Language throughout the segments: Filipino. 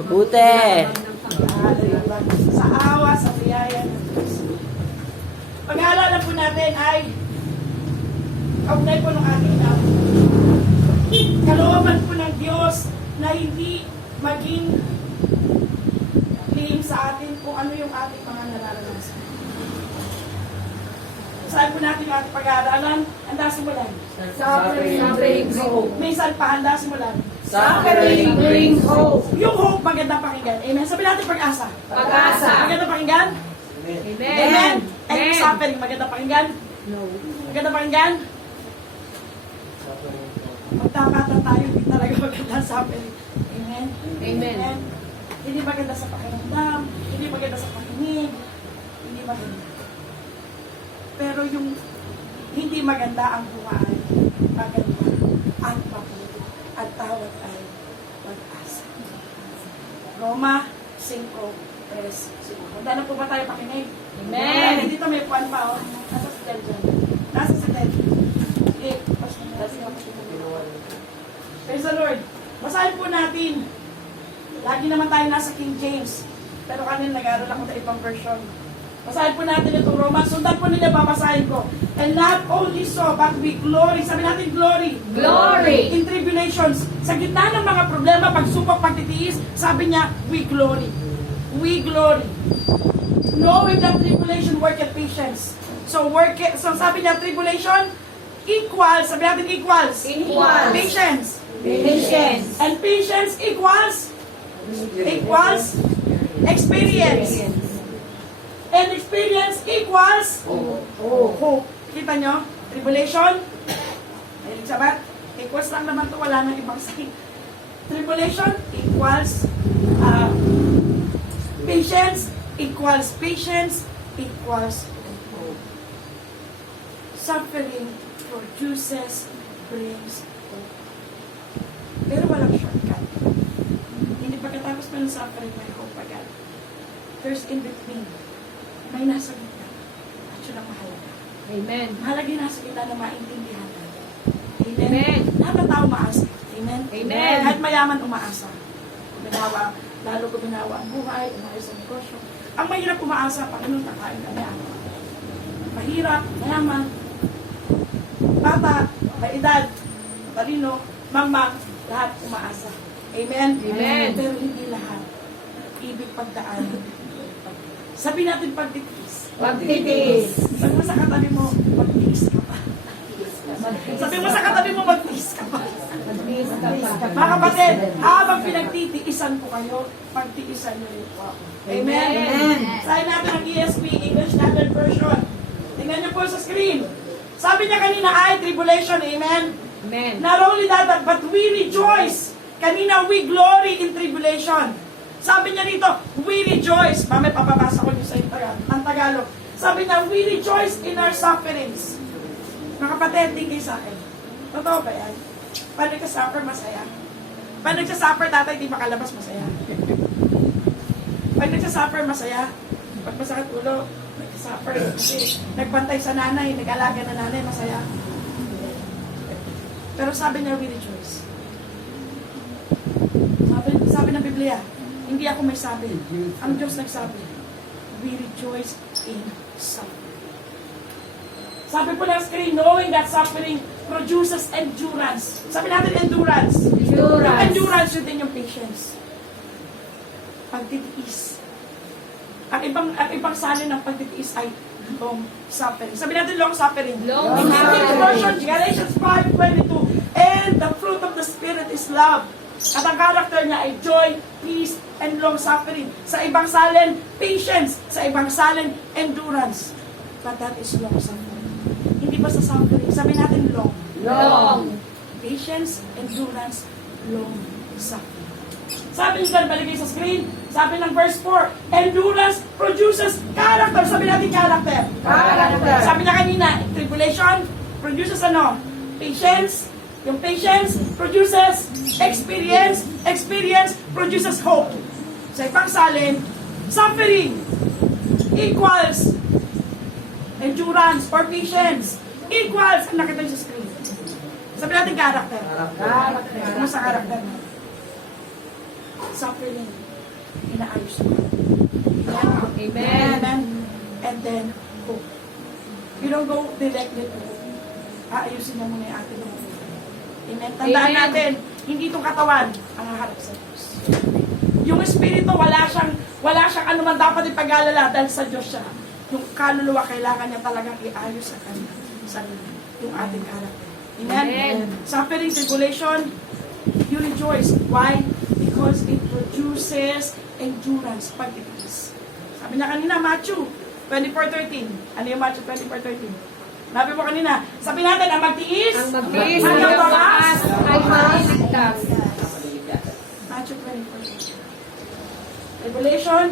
Mabuti. Sa awa, sa biyaya ng Diyos. Pag-aaralan po natin ay kaugnay po ng ating kalooban po ng Diyos na hindi maging lihim sa atin kung ano yung ating mga nararanasan. Saan po natin yung ating pag-aaralan? Handa simulan. Suffering brings hope. Minsan pa, handa simulan. Suffering brings hope. Yung hope, magandang pakinggan. Amen. Sabi natin pag-asa. Pag-asa. Magandang pakinggan. Amen. Amen. And Amen. suffering, magandang pakinggan. No. Magandang pakinggan. Magtapatan tayo, hindi talaga magandang suffering. Amen. Amen. Hindi maganda sa pakiramdam, hindi maganda sa pakinig, hindi maganda. Pero yung hindi maganda ang buhay, maganda at mabuti. At tawag ay pag-asa. Roma 5:3. Handa na po ba tayo pakinig? Amen. Dito may puwan pa, oh. Nasa si Del dyan. Nasa si Del. Sige, praise the Lord. Basahin po natin. Lagi naman tayo nasa King James. Pero kanina nag-aaral ako sa ibang version. Basahin po natin itong Romans. Sundan po nila, babasahin ko. And not only so, but we glory. Sabi natin glory. Glory. In tribulations. Sa gitna ng mga problema, pagsupok, pagtitiis, sabi niya, we glory. We glory. Knowing that tribulation worketh patience. So sabi niya, tribulation equals, sabi natin equals. Equals. Patience. Patience. And patience equals experience. And experience equals hope. Kita nyo? Tribulation. Ayun, sabat. Equals lang naman to. Wala nang ibang sakit. Tribulation equals patience equals hope. Suffering produces, brings hope. Pero walang shortcut. Hindi pagkatapos pa ng suffering, may hope agad. There's in between. May nasa gitna. At yun ang mahalaga. Amen. Mahalaga yung nasa gitna na maintindihan natin. Amen? Amen. Lahat ng tao umaasa. Amen? Amen. Kahit mayaman umaasa. Lalo guminawa ang buhay, umayos ang negosyo. Ang mahirap umaasa, Panginoon, kakain kami ako. Mahirap, mayaman, bata, may edad, matalino, mangmang, lahat umaasa. Amen? Amen. Pero hindi lahat. Ibig pagdaan. Sabi natin pagtitiis. Pagtitiis. Sabi mo sa katabi mo, magtiis ka pa. Sabi mo sa katabi mo, magtiis ka pa. Mga kapatid, habang pinagtitiisan ko kayo, pagtiisan niyo rin po. Amen? Amen. Sabi natin ang ESV, English Standard Version. Tingnan niyo po sa screen. Sabi niya kanina ay tribulation, amen? Amen. Not only that, but we rejoice. Kanina, we glory in tribulation. Sabi niya dito, we rejoice. Mamaya papabasa ko niyo sa ang Tagalog. Sabi niya, we rejoice in our sufferings. Mga kapatid, tingin sa akin. Totoo ba yan? Pag nagka-suffer, masaya. Pag nagsa-suffer, tatay, di makalabas, masaya. Pag nagsa-suffer, masaya. Pag masakit ulo, nagsa-suffer. Kasi nagbantay sa nanay, nag-alaga na nanay, masaya. Pero sabi niya, we rejoice. Sabi ng Biblia, hindi ako may sabi. Ang Diyos nagsabi, we rejoice in suffering. Sabi po ng screen, knowing that suffering produces endurance. Sabi natin endurance. Yung endurance, yun din yung patience. Pagtitiis. Ang ibang salin ng pagtitiis ay long suffering. Sabi natin long suffering. Long In suffering. version, Galatians 5:22, and the fruit of the Spirit is love. At ang character niya ay joy, peace, and long suffering. Sa ibang salin, patience. Sa ibang salin, endurance. But that is long suffering. Hindi ba sa suffering? Sabi natin long. Long. Patience, endurance, long suffering. Sabi nyo baligay sa screen, sabi ng verse 4, endurance produces character. Sabi natin character. Character. Sabi niya kanina, tribulation produces ano? Patience. Yung patience produces experience. Experience produces hope. Sa ibang salin, suffering equals endurance or patience equals, ang nakita niyo sa screen. Sabi natin character. Character. Ano sa character? suffering, inaayos mo. Amen. Amen. And then, hope. You don't go directly to hope. Aayusin mo muna yung ating mga buhay. Amen. Tandaan Amen. natin, hindi itong katawan ang haharap sa Diyos. Yung espiritu, wala siyang anuman dapat ipag-alala dahil sa Diyos siya. Yung kaluluwa, kailangan niya talagang iayos sa kanya. Yung ating karakter. Amen. Amen. Suffering, tribulation, you rejoice. Why? Because it produces endurance, pagtitiis. Sabi niya kanina, Matthew 24:13. Ano yung Matthew 24:13? Sabi mo kanina, sabi natin, ang magtiis, Ang magtiis hanggang ng wakas, wakas ay maliligtas. Matthew 24:13. Tribulation,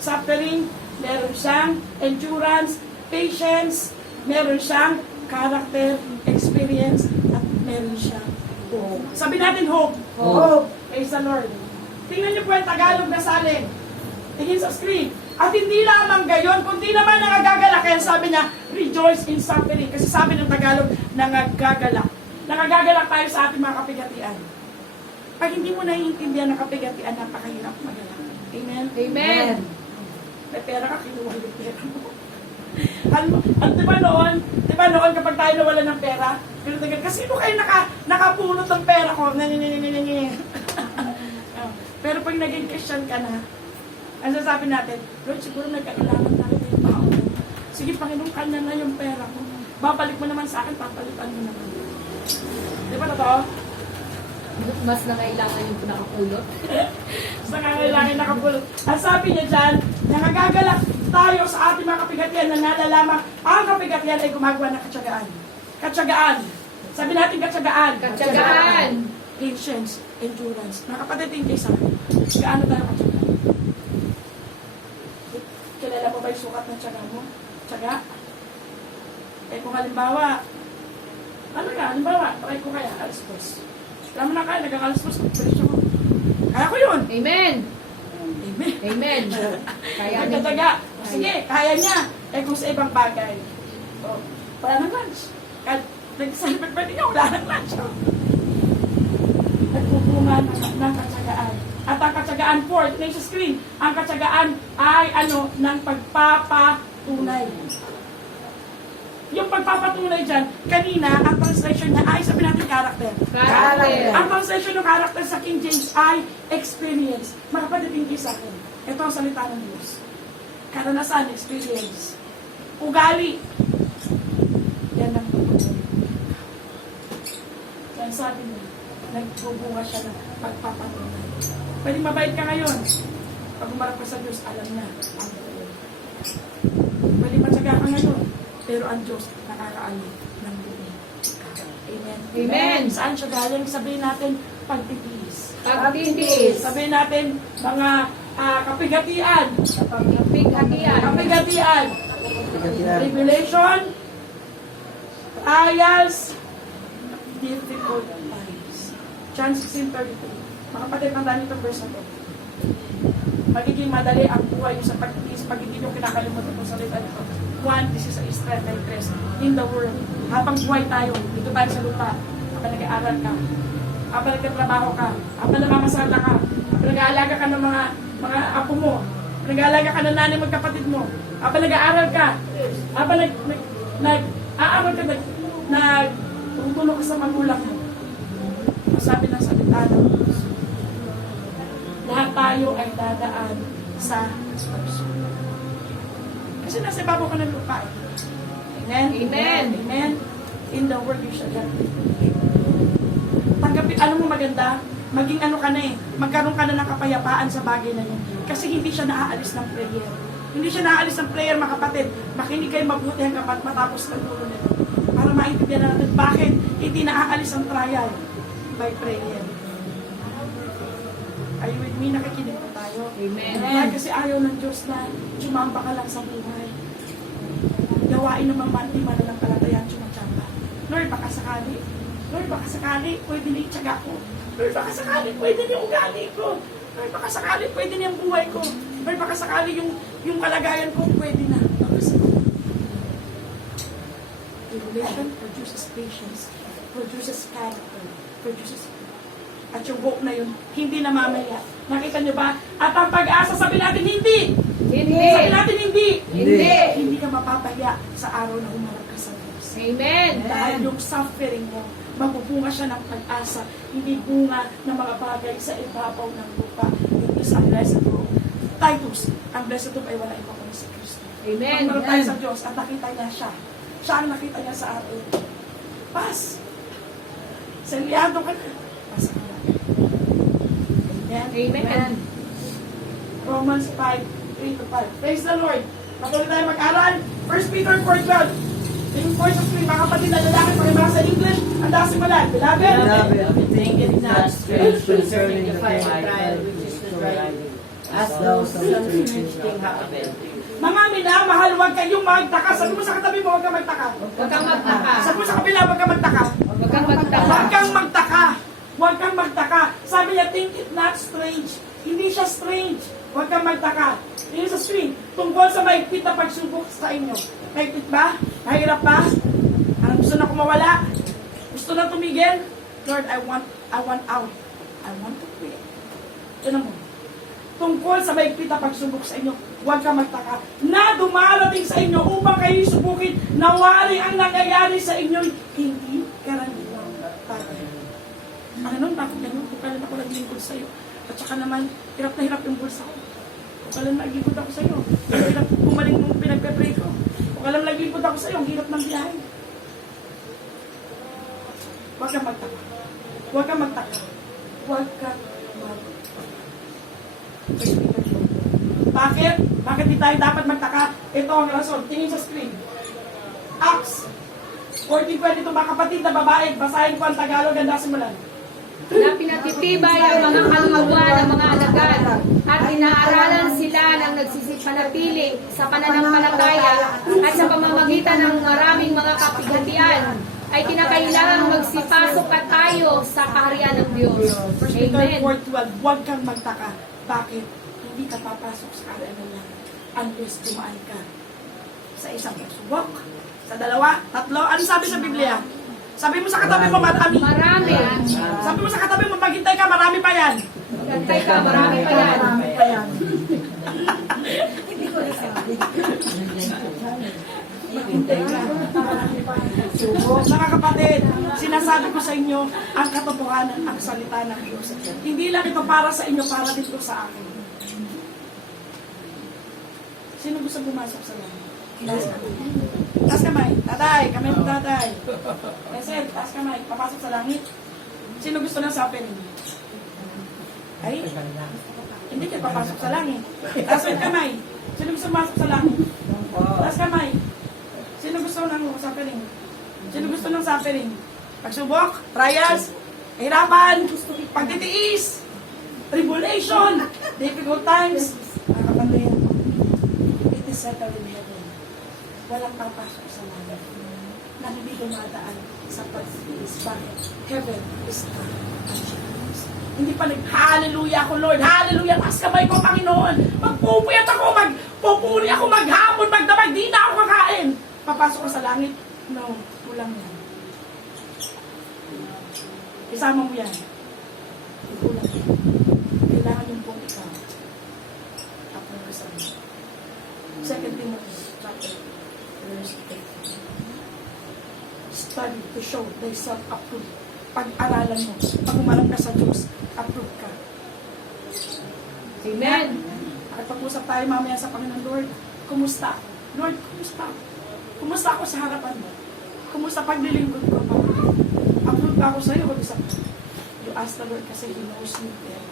suffering, meron siyang endurance, patience, meron siyang character, experience, at meron siyang hope. Sabi natin hope. Hope. Praise the Lord. Tingnan niyo po yung Tagalog na salin. Tingin sa screen. At hindi lamang gayon, kundi naman nangagagalak. Kaya sabi niya, rejoice in suffering. Kasi sabi ng Tagalog, nangagagalak. Nangagagalak tayo sa ating mga kapigatian. Pag hindi mo naiintindihan ng kapigatian, napakahirap magalak. Amen? Amen. May pera ka, kinuha yung pera mo. Di ba noon kapag tayo nawala ng pera, kasi sino kayo nakapulot ng pera ko? Pero pag naging Christian ka na, ang sasabi natin, Lord, siguro nagkailangan talaga yung tao. Sige, Panginoon, kanya na yung pera ko. Babalik mo naman sa akin, papalitan mo naman. Di ba totoo? Mas nangailangan yung pinakapulot. Sa kailangan nakapulot. Ang sabi niya dyan, nangagagalak tayo sa ating mga kapigatian na nalalamang ang kapigatian ay gumagawa ng katsagaan. Katsagaan. Sabi natin katsagaan. Katsagaan. Patience, endurance. Mga kapatid, hindi sa akin. Gaano tayo katsagaan? Kilala mo ba yung sukat ng tsaga mo? Tsaga? Eh kung halimbawa, try ko kaya, alas-pos. Alam mo na kaya, nag-alas-pos, presyo ko. Kaya ko yun. Amen. Amen. Amen. Kaya niya. Nagkatsaga. Sige, kaya niya. Eh kung sa ibang bagay. Oh, wala ng lunch. Kahit nag-celebrate pa niya, wala ng lunch. Oh. Nagpupungan ng katsagaan. At ang katsagaan, fourth, na sa screen, ang katsagaan ay ng pagpapatunay. Yung pagpapatunay dyan, kanina, ang translation niya ay, sabi natin, character. Character. Ang translation ng character sa King James ay experience. Makapadating sa akin. Ito ang salita ng Diyos. Karanasan, experience. Ugali. Yan ang pagpapatunay. Yan sabi niya, nagbubunga siya ng pagpapatunay. Pwedeng mabait ka ngayon. Pag umarap ka sa Diyos, alam niya ang buo. Pwedeng matyaga ka ngayon. Pero ang Diyos nakakaalam ng buo. Amen. Amen. Saan siya galing? Sabihin natin, pagtitiis. Pagtitiis. Sabihin natin, mga kapigatian. Pagpigatian. Kapigatian. Tribulation. Trials. Difficult times. John 16:32. Mga kapatid, tandaan itong verse na ito. Magiging madali ang buhay sa pagtitiis pag hindi nyo kinakalimutan kung salita nito. One, this is a strength and grace in the world. Habang buhay tayo, dito tayo sa lupa, habang nag-aaral ka, habang nagtatrabaho ka, habang namamasala ka, habang nag-aalaga ka ng mga apo mo, nag-aalaga ka ng nanay mo, kapatid mo, habang nag-aaral ka, habang nag-aaral ka, nagtutulong ka sa magulang mo. Sabi ng salita ng Diyos, lahat tayo ay dadaan sa pagsubok. Kasi nasa ibabaw ka ng lupa eh. Amen? Amen. Amen? In the word you shall have. Tanggapin, mo maganda? Maging ka na eh. Magkaroon ka na ng kapayapaan sa bagay na yun. Kasi hindi siya naaalis ng prayer. Hindi siya naaalis ng prayer, mga kapatid. Makinig kayo mabuti hanggang matapos ng ulo nito. Para maintindihan natin bakit hindi naaalis ang trial by prayer. Are you with me? Nakikinig pa tayo. Amen. Kasi ayaw ng Diyos na sumamba ka lang sa buhay. Gawain naman manti mananampalataya at sumatsamba. Lord, baka sakali. Lord, baka sakali, pwede na yung tiyaga ko. Lord, baka sakali, pwede na yung ugali ko. Lord, baka sakali, pwede na yung buhay ko. Lord, baka sakali yung kalagayan ko, pwede na. Tribulation produces patience, produces character, produces At yung hope na yun, hindi namamaya. Nakita niyo ba? At ang pag-asa, sabi natin, hindi. Hindi. Sabi natin, hindi. Hindi. Hindi ka mapapahiya sa araw na humarap ka sa Diyos. Amen. Dahil yung suffering mo, magbubunga siya ng pag-asa, hindi bunga ng mga bagay sa ibabaw ng lupa. Ito sa blessed hope. Titus, ang blessed hope ay wala iba kundi sa Kristo. Amen. Pag tayo sa Diyos at nakita niya siya, siya ang nakita niya sa atin. Pas. Selyado ka na. Pas ka na. Amen. Amen. Romans 5:3-5. Praise the Lord. Patuloy tayo mag-aral. 1 Peter 4:12. Yung voice of three, mga kapatid na lalaki, pakibasa sa English, ang dasi malan. Beloved, Beloved, think it not strange concerning the trial which is tried, as though some strange thing happened. mga minamahal, huwag kayong magtaka. Sabi mo sa katabi mo, huwag kang magtaka. Huwag kang magtaka. Sabi mo sa kabila, huwag kang magtaka. Huwag kang magtaka. Huwag kang magtaka. Huwag kang magtaka. Sabi niya, think it not strange. Hindi siya strange. Huwag kang magtaka. Yun sa screen. Tungkol sa maigpit na pagsubok sa inyo. Maigpit ba? Mahirap ba? Anong gusto na kumawala? Gusto na tumigil? Lord, I want out. I want to quit. Yan mo. Tungkol sa maigpit na pagsubok sa inyo, huwag kang magtaka na dumarating sa inyo upang kayo subukin na wari ang nangyayari sa inyo hindi karaniwang bagay. Ano nun, bakit ganun? Kailan ako naglingkod sa iyo? At saka naman, hirap na hirap yung bulsa ko. Kailan naglingkod ako sa iyo? Hirap pumaling nung pinagpe-pray ko. Kailan naglingkod ako sa iyo? Ang hirap ng biyahe. Huwag kang magtaka. Huwag kang magtaka. Huwag kang magtaka. Bakit? Bakit di tayo dapat magtaka? Ito ang rason. Tingin sa screen. Acts 14:22, mga kapatid na babae, basahin ko ang Tagalog, ganda simulan. Na pinatitibay ang mga kaluluwa ng mga alagad at inaaralan sila ng nagsisipanatili sa pananampalataya at sa pamamagitan ng maraming mga kapighatian ay kinakailangang magsipasok at tayo sa kaharian ng Diyos. Amen. 4:12, huwag kang magtaka. Bakit? Hindi ka papasok sa kaharian ng Diyos unless dumaan ka sa isang pagsubok, sa dalawa, tatlo. Ano sabi sa Biblia? Sabi mo sa katabi mo, marami. Marami. Sabi mo sa katabi mo, maghintay ka, marami pa yan. Gantay ka, marami pa yan. Marami pa yan. Maghintay ka, marami pa yan. Mga kapatid, sinasabi ko sa inyo, ang katotohanan, ang salita ng Diyos. Hindi lang ito para sa inyo, para dito sa akin. Sino gusto pumasok sa langit? Taas kamay. Tatay, kamay mo tatay. Vincent, taas kamay. Papasok sa langit. Sino gusto ng suffering? Ay, hindi kayo papasok sa langit. Taas yung kamay. Sino gusto pumasok sa langit? Taas kamay. Sino gusto ng suffering? Sino gusto ng suffering? Pagsubok, trials, hirapan, pagtitiis, tribulation, difficult times. Mga kapatid, it is settled in heaven. Walang papasok sa langit na hindi dumadaan sa pagtitiis. Bakit? Heaven is not assurance. Hindi pa hallelujah ako, Lord. Hallelujah. Taas kamay ko, Panginoon. Magpupuyat ako, magpupuri ako, maghamon, magdamag. Di na ako kakain. Papasok ka sa langit? No. Kulang yan. Isama mo yan. Kulang yan. Kailangan yung pong ikaw. Tapos ka sa langit. 2 Timothy chapter verse 8. Study to show thyself approved. Pag-aralan mo, pag umarap ka sa Diyos, approved ka. Amen. At pag-usap tayo mamaya sa Panginoon, Lord, kumusta ako? Lord, kumusta ako? Kumusta ako sa harapan mo? Kumusta paglilingkod ko? Approved ba ako sa iyo? You ask the Lord kasi He knows me there.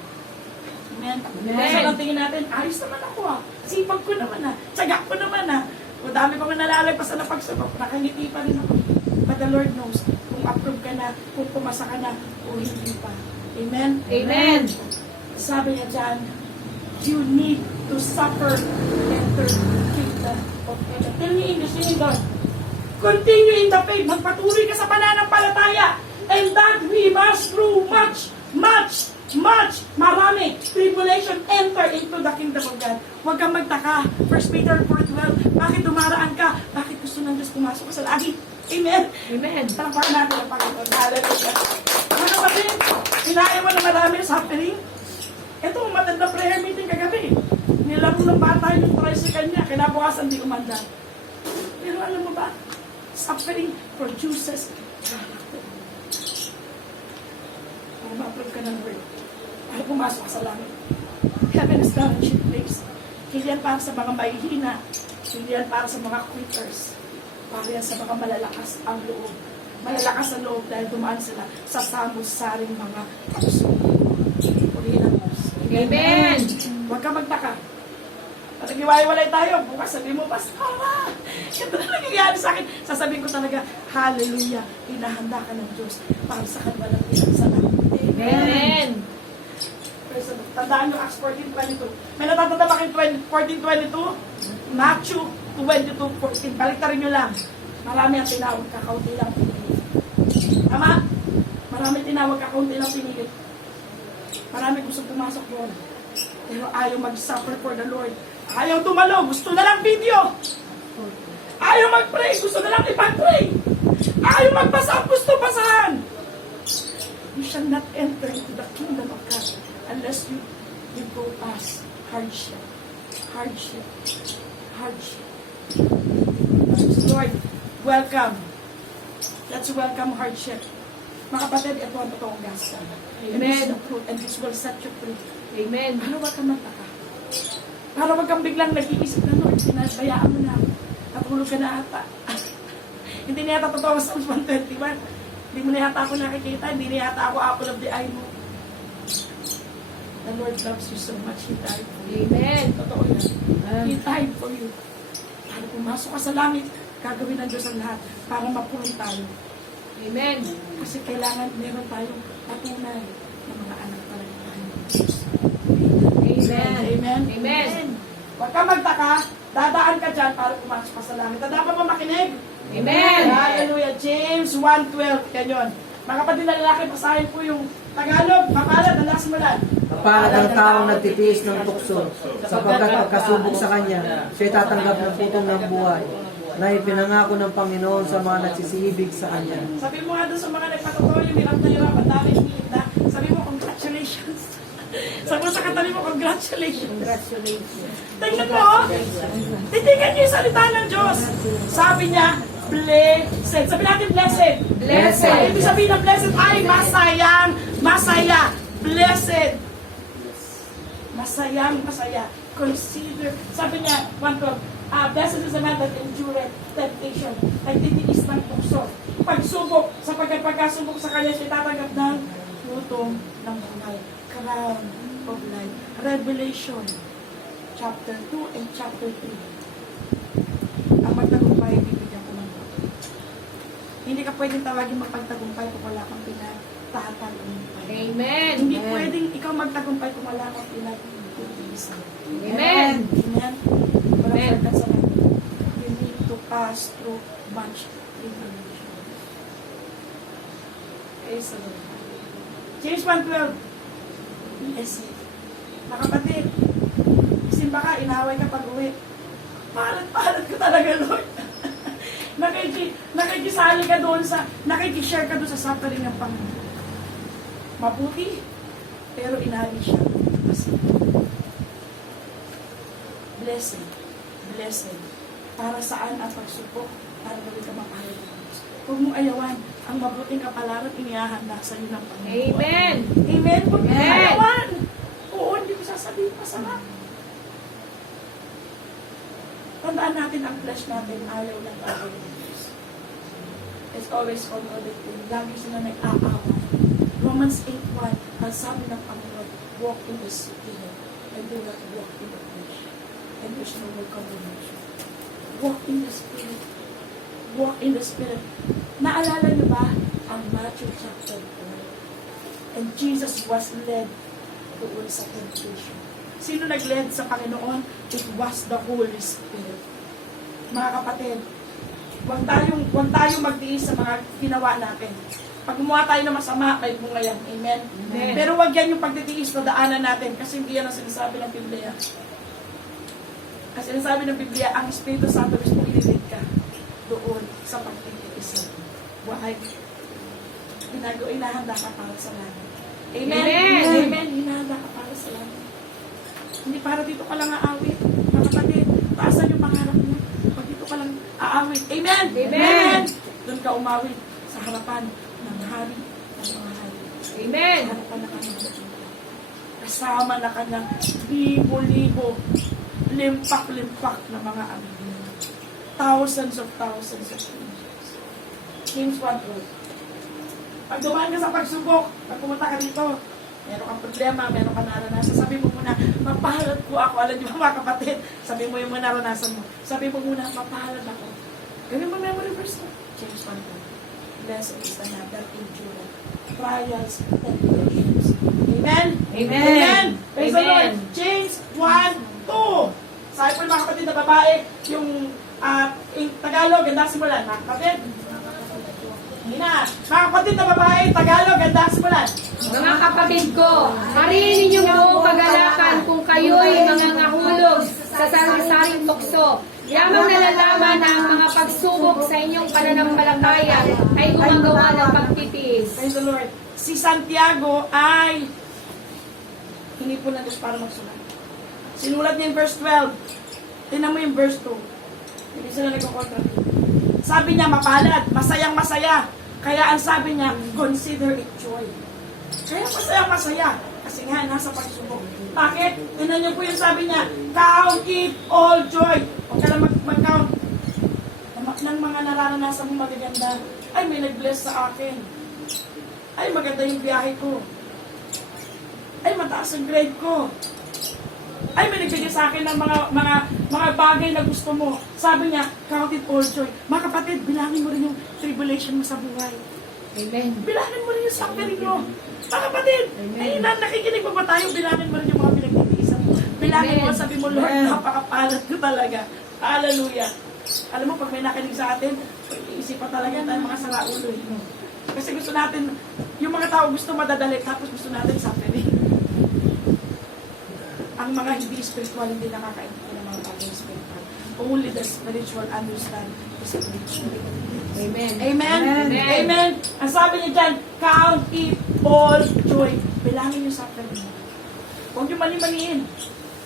Amen. Sa lang tingin natin, ayos naman ako ah. Sipag ko naman ah. Tsaga ko naman ah. Kung dami pa man nalalagpasan na pagsubok, nakangiti pa rin ako. But the Lord knows kung approve ka na, kung pumasa ka na, o hindi pa. Amen? Amen. Sabi niya dyan, you need to suffer to enter the kingdom of heaven. Tell me English, yun doon. Continue in the faith. Magpatuloy ka sa pananampalataya. And that we must through marami tribulation enter into the kingdom of God. Huwag kang magtaka. 1 Peter 4:12. Bakit dumaraan ka? Bakit gusto ng Diyos pumasok ka sa langit? Amen. Amen. Talampakan natin ang Panginoon. Hallelujah. Mga kapatid, kinain mo na marami suffering. Ito, matanda prayer meeting kagabi. Nilaro ng bata yung tricycle niya. Kinabukasan di umanda. Pero alam mo ba, suffering produces character. Para ma-approve ka ng word. Para pumasok ka sa langit. Heaven is not a cheap place. Hindi yan para sa mga mahihina. Hindi yan para sa mga quitters. Para yan sa mga malalakas ang loob. Malalakas ang loob dahil dumaan sila sa samos-saring mga puso. Purihin ang Diyos. Amen. Huwag ka magtaka. Pag nag-iwalay tayo, bukas sabihin mo, Pastora, ito na nangyayari sa akin. Sasabihin ko talaga, hallelujah, inahanda ka ng Diyos para sa kanilang pinagsalan. Amen. Tandaan nyo, Acts 14:22. May natatanda ba kayo 14:22? Matthew 22:14. Baliktarin nyo lang. Marami ang tinawag, kakaunti lang pinigil. Tama? Marami tinawag, kakaunti lang pinigil. Marami gusto pumasok doon. Pero ayaw mag-suffer for the Lord. Ayaw dumalo, gusto na lang video. Ayaw mag-pray, gusto na lang ipag-pray. Ayaw magbasa, gusto basahan. You shall not enter into the kingdom of God unless you go past hardship. Hardship. Hardship. Lord, welcome. Let's welcome hardship. Mga kapatid, ito ang totoong gastan. And this is the truth, and this will set you free. Amen. Para wag kang mataka. Para wag kang biglang nag-iisip na, Lord, pinabayaan mo na ako. Natulog ka na ata. Hindi na yata totoo sa Psalms 121. Hindi mo na yata ako nakikita. Hindi na yata ako apple of the eye mo. The Lord loves you so much. He died for you. Amen. Totoo yan. He died for you. Para pumasok ka sa langit, gagawin ng Diyos ang lahat para mapulong tayo. Amen. Kasi kailangan meron tayong patunay ng mga anak talaga tayo. Amen. Amen. Amen. Huwag ka magtaka, dadaan ka dyan para pumasok ka sa langit. Tanda pa ba makinig? Amen. Hallelujah. James 1:12. Ganyan. Mga kapatid na lalaki, basahin po yung Tagalog. Mapalad, ang last mo lang. Mapalad ang taong nagtitiis ng tukso, sapagkat pagkasubok sa kanya, siya'y tatanggap ng putong ng buhay, na ipinangako ng Panginoon sa mga nagsisibig sa kanya. Sabi mo nga doon sa mga nagpatotoo, yung hirap na hirap, ang dami hinihita. Sabi mo, congratulations. Sabi mo sa katabi mo, congratulations. Congratulations. Tingnan mo, oh. Titingnan niyo yung salita ng Diyos. Sabi niya, blessed. Sabi natin blessed. Blessed. Ang ibig sabihin ng blessed ay masayang, masaya. Blessed. Masayang, masaya. Consider. Sabi niya, 1:12, blessed is the man that endureth temptation. Nagtitiis ng tukso. Pagsubok, sapagkat pagkasubok sa kanya, siya tatanggap ng putong ng buhay. Crown of life. Revelation chapter 2 and chapter 3. Ang magtagumpay, bibigyan ko ng buhay. Hindi ka pwedeng tawagin magpagtagumpay kung wala kang pinagtatagumpay. Amen. Hindi pwedeng ikaw magtagumpay kung wala kang pinag-iisan. Amen. Amen. Amen. Amen. You need to pass through much tribulation. Praise the Lord. James 1:12. Yes. Mga kapatid, isimba ka, inaway ka pag-uwi. Palat-palat ka talaga, Lord. Nakikisali ka doon sa, nakikishare ka doon sa suffering ng Panginoon. Mabuti, pero inali siya. Kasi, blessing. Blessing. Para saan ang pagsubok? Para gawin ka mapahal ng Diyos. Huwag mong ayawan ang mabuting kapalaran inihahanda sa iyo ng Panginoon. Amen. Amen. Huwag mong Amen. ayawan. Oo, hindi ko sasabihin masama. Tandaan natin ang flesh natin, ayaw lang tayo ng Diyos. It's always contradicting. Lagi sila nag-aawa. Romans 8:1, ang sabi ng Panginoon, walk in the Spirit and do not walk in the flesh. And there's no more condemnation. Walk in the Spirit. Walk in the Spirit. Naalala niyo ba ang Matthew chapter 4? And Jesus was led doon sa temptation. Sino nag-led sa Panginoon? It was the Holy Spirit. Mga kapatid, huwag tayong magtiis sa mga ginawa natin. Pag gumawa tayo ng masama, may bunga yan. Amen? Amen. Pero huwag yan yung pagtitiis na daanan natin kasi hindi yan ang sinasabi ng Biblia. Kasi sinasabi ng Biblia, ang Espiritu Santo mismo ililig ka doon sa pagtitiis. Why? Inahanda ka para sa langit. Amen? Amen. Amen. Hinahanda ka para sa langit. Hindi para dito ka lang aawit. Mga kapatid, taasan yung pangarap mo. Pag dito ka lang aawit. Amen? Amen. Doon ka umawit sa harapan ng hari ng mga hari. Amen. Sa harapan ng kanyang batinda. Kasama na kanyang libo-libo, limpak-limpak na mga amin. Thousands of angels. James 1:12. Pag dumaan ka sa pagsubok, pag pumunta ka dito, meron kang problema, meron kang naranasan, sabi mo muna, mapalad ko ako. Alam niyo mga kapatid, sabi mo yung mga naranasan mo. Sabi mo muna, mapalad ako. Ganun mo memory verse mo. James 1:12. Blessed is the man that endureth trials and tribulations. Amen? Amen. Praise the Amen. Lord. James 1:2. Sabi po yung mga kapatid na babae, yung Tagalog, ganda simulan. Mga kapatid, Hina. Mga kapatid na babae, Tagalog, ganda simulan. Mga kapatid ko, hariin ninyong buong kagalakan kung kayo'y mangangahulog sa sari-saring tukso. Yamang nalalaman na ang mga pagsubok sa inyong pananampalataya ay gumagawa ng pagtitiis. Praise the Lord. Si Santiago ay hinipon ng Diyos para magsulat. Sinulat niya yung verse 12. Tingnan mo yung verse 2. Hindi sila nagko-contradict. Sabi niya, mapalad, masayang masaya. Kaya ang sabi niya, consider it joy. Kaya masayang masaya. Kasi nga, nasa pagsubok. Bakit? Tingnan niyo po yung sabi niya, count it all joy. Huwag ka lang mag-count ng mga nararanasan mo magaganda. Ay, may nag-bless sa akin. Ay, maganda yung biyahe ko. Ay, mataas ang grade ko. Ay, may nagbigay sa akin ng mga bagay na gusto mo. Sabi niya, count it all joy. Mga kapatid, bilangin mo rin yung tribulation mo sa buhay. Amen. Bilangin mo rin yung suffering mo. Mga kapatid, ay, nakikinig mo ba tayo? Bilangin mo rin yung mga pinagtitiisan mo. Bilangin mo, sabi mo, Lord, napakapalad ko talaga. Hallelujah. Alam mo, pag may nakinig sa atin, iisip pa talaga tayo mga saraulo. Kasi gusto natin, yung mga tao gusto madadali, tapos gusto natin suffering. Ang mga hindi spiritual, hindi nakakaintindi ng mga bagay spiritual. Only the spiritual understand the spiritual. Amen. Amen? Amen. Amen. Ang sabi niya dyan, count it all joy. Bilangin yung suffering mo. Huwag yung mali-maliin.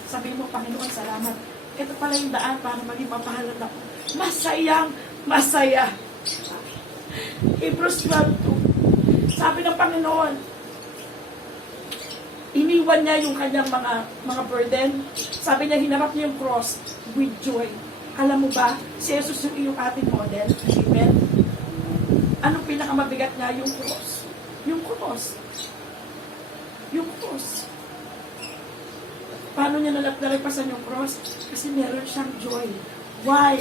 Sabi mo, Panginoon, salamat. Ito pala yung daan para maging mapahalad ako. Masayang masaya. Hebrews 12:2. Sabi ng Panginoon, iniwan niya yung kanyang mga burden. Sabi niya, hinarap niya yung cross with joy. Alam mo ba, si Jesus yung iyong ating model. Amen? Anong pinakamabigat niya? Yung cross. Yung cross. Yung cross. Paano niya nalagpasan yung cross? Kasi meron siyang joy. Why?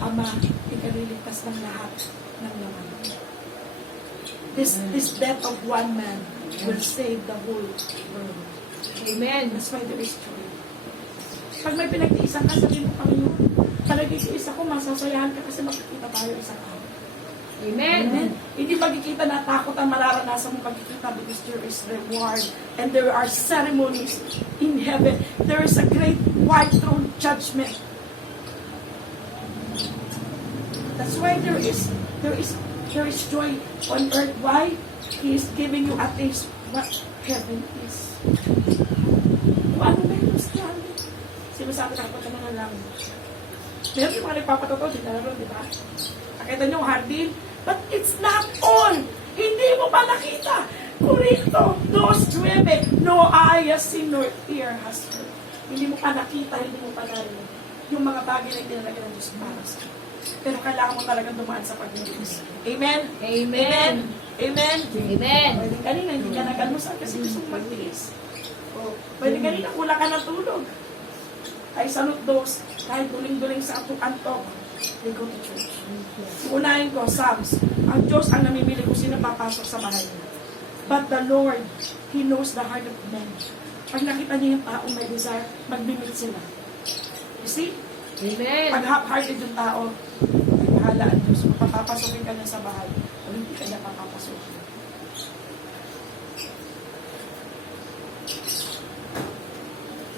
Ama, ikaliligtas ng lahat ng laman. This death of one man will save the whole world. Amen. That's why there is joy. Pag may pinagtiisan ka, sabihin mo, Panginoon, pag nagtitiis ako, masasayahan ka kasi magkikita tayo isang araw. Amen. Amen. Hindi magkikita na takot ang mararanasan mo pagkikita because there is reward and there are ceremonies in heaven. There is a great white throne judgment. That's why there is joy on earth. Why? He is giving you a taste what heaven is. Kung ano meron sa langit. Sinasabi na kapag ka na lang. Meron yung mga nagpapatotoo, di na di ba? Nakita nyo, hardin. But it's not all. Hindi mo pa nakita. Kurito, 2:9. No eye has seen nor ear has heard. Hindi mo pa nakita, hindi mo pa narinig. Yung mga bagay na itinalagay ng Diyos para sa iyo. Pero kailangan mo talagang dumaan sa pag-ibig. Amen? Amen. Amen? Amen. Pwede kanina, hindi ka nag-almusal kasi gusto mong magtiis. O, pwede kanina, kulang ka ng tulog. Ay salute those, kahit duling-duling sa antok, they go to church. Unahin ko, Psalms. Ang Diyos ang namimili kung sino papasok sa bahay niya. But the Lord, He knows the heart of men. Pag nakita niya yung taong may desire, magbimit sila. You see? Amen. Pag half-hearted yung tao, bahala ang Diyos. Kung papapasokin ka niya sa bahay, o hindi ka niya papapasokin.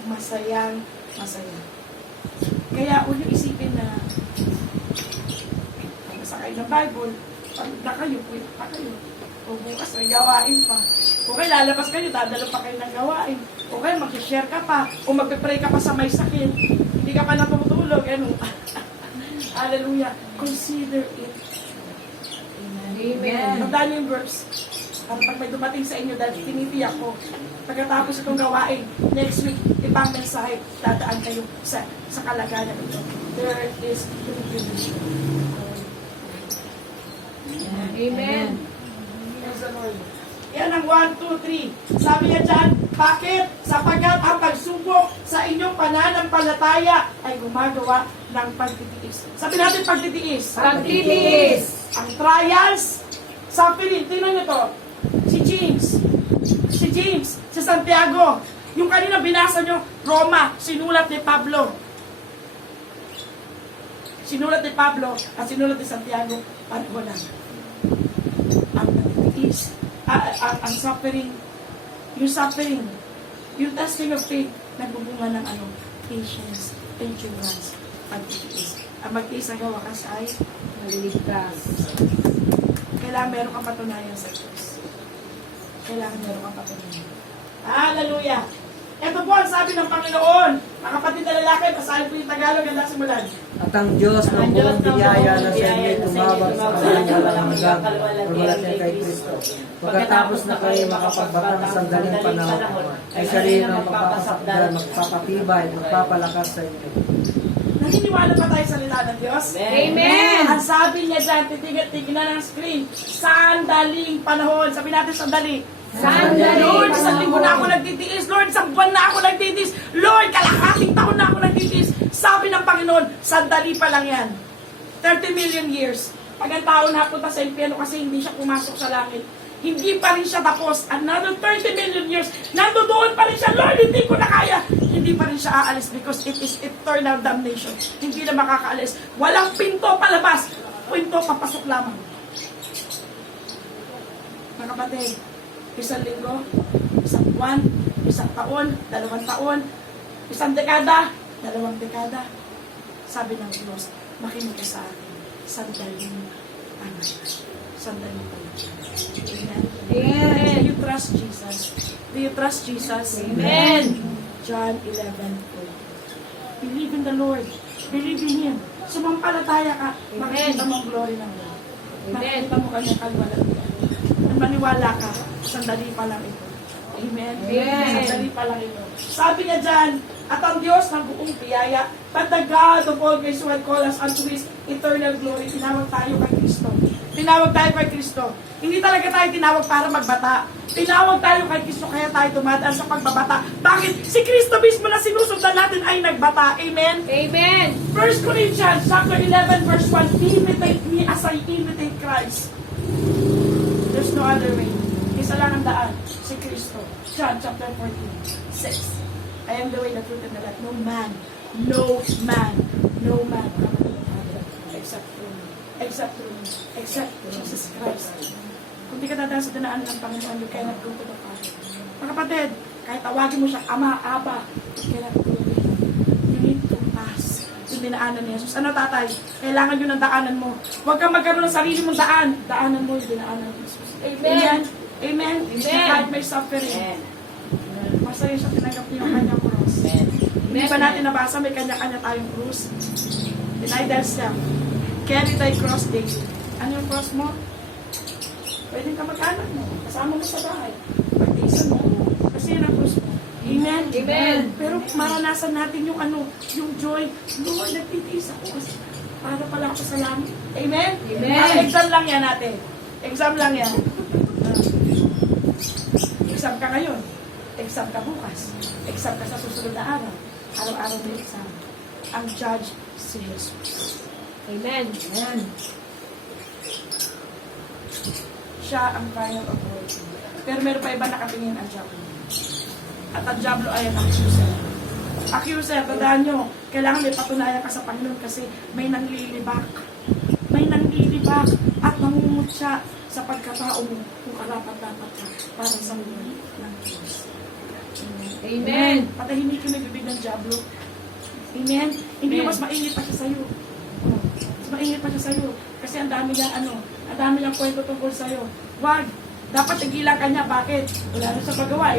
Masayang masaya. Kaya huwag niyo isipin na magbasa kayo ng Bible, pag na kayo, quit pa kayo. O bukas may gawain pa. O kaya lalabas kayo, dadalo pa kayo ng gawain. O kaya mag-share ka pa. O magpe-pray ka pa sa may sakit. Hindi ka pa natutulog. Ano? Hallelujah. Consider it. Amen. Tandaan niyo yung verse. Para pag may dumating sa inyo, dahil tinitiyak ko, pagkatapos itong gawain, next week, ibang mensahe, dadaan kayo sa kalagayan ito. There is tribulation. Amen. Praise the Lord. Yan ang 1, 2, 3. Sabi niya dyan, bakit? Sapagkat ang pagsubok sa inyong pananampalataya ay gumagawa ng pagtitiis. Sabi natin pagtitiis. Pagtitiis. Ang trials, suffering. Tingnan nyo to. Si James, si Santiago. Yung kanina binasa nyo, Roma, sinulat ni Pablo. Sinulat ni Pablo at sinulat ni Santiago, pareho lang. Ang pagtitiis, ang suffering, yung testing of faith, nagbubunga ng patience, endurance, pagtitiis. Ang magtiis ng wakas ay Maligtas. kailangan meron kang patunayan sa Diyos. Kailangan meron kang patunayan. Hallelujah! Ito po ang sabi ng Panginoon. Mga kapatid na lalaki, basahin po yung Tagalog, ganda simulan. At ang Diyos ng buong biyaya na sa inyo tumawag sa kanyang hanggang pagwalati kay Kristo. Pagkatapos na kayo makapagbatang sandaling panahon, ay siya rin ang magpapasakdal, magpapatibay, magpapalakas sa inyo. Naniniwala ba tayo sa salita ng Diyos? Amen. Ang sabi niya dyan, titignan ng screen, sandaling panahon. Sabi natin sandali. Sandali. Lord, isang linggo na ako nagtitiis. Lord, isang buwan na ako nagtitiis. Lord, kalahating taon na ako nagtitiis. Sabi ng Panginoon, sandali pa lang yan. 30 million years. Pag ang tao napunta sa impyerno kasi hindi siya pumasok sa langit, hindi pa rin siya tapos. Another 30 million years, nandoon pa rin siya. Lord, hindi ko na kaya. Hindi pa rin siya aalis because it is eternal damnation. Hindi na makakaalis. Walang pinto palabas. Pinto papasok lamang. Mga kapatid, isang linggo, isang buwan, isang taon, 2 taon, isang dekada, 2 dekada. Sabi ng Diyos, makinig ka sa akin. Sandaling panahon. Sandaling panahon. Amen. Amen. Do you trust Jesus? Do you trust Jesus? Amen. John 11:4. Believe in the Lord. Believe in Him. Sumampalataya ka, makikita mo ang glory ng Lord. Makikita mo kanyang kalwalatian. At maniwala ka, sandali pa lang ito. Amen? Amen. Sandali pa lang ito. Sabi niya dyan, at ang Diyos ng buong biyaya, but the God of all grace who had called us unto His eternal glory, tinawag tayo kay Kristo. Tinawag tayo kay Kristo. Hindi talaga tayo tinawag para magbata. Tinawag tayo kay Kristo kaya tayo dumadaan sa pagbabata. Bakit? Si Kristo mismo na sinusundan natin ay nagbata. Amen? Amen. 1 Corinthians chapter 11 verse 1, imitate me as I imitate Christ. There's no other way. Isa lang ang daan, si Kristo. John chapter 14:6. I am the way, the truth, and the life. No man except through me. Except Jesus Christ. Kung di ka dadaan sa dinaan ng Panginoon, you cannot go to the Father. Mga kapatid, kahit tawagin mo siya, Ama, Aba, you cannot go to Him. You need to pass yung dinaanan ni Jesus. Ano tatay? Kailangan yun ang daanan mo. Huwag kang magkaroon ng sarili mong daan. Daanan mo yung dinaanan ni Jesus. Amen. Amen. Kahit may suffering. Masaya siya tinanggap niya yung kanyang cross. Hindi ba natin nabasa may kanya-kanya tayong cross? Deny thyself. Carry thy cross daily. Ano yung cross mo? Pwede ka mag-anak mo. Kasama mo sa bahay. Pagtiisan mo. Kasi yun ang cross mo. Amen? Amen. Pero maranasan natin yung yung joy. Lord, nagtitiis ako kasi para pala ako sa langit. Amen? Amen. Exam lang yan natin. Exam lang yan. Exam ka ngayon. Exam ka bukas. Exam ka sa susunod na araw. Araw-araw may exam. Ang judge si Jesus. Amen. Amen. Siya ang final authority. Pero meron pa iba nakatingin ang Diablo. At ang Diablo ay ang accuser. Accuser, tandaan nyo, kailangan may patunayan ka sa Panginoon kasi may nanglilibak. May nanglilibak at nangungutya sa pagkatao mo kung karapat-dapat ka para sa buhay ng Diyos. Amen. Patahimikin mo yung bibig ng Diablo. Amen? Hindi Amen. mas mainit pa siya sa'yo. maingit pa siya sa'yo. Kasi ang dami niyang kwento tungkol sa'yo. Wag. Dapat tigilan ka niya. Bakit? Wala na sa paggawa.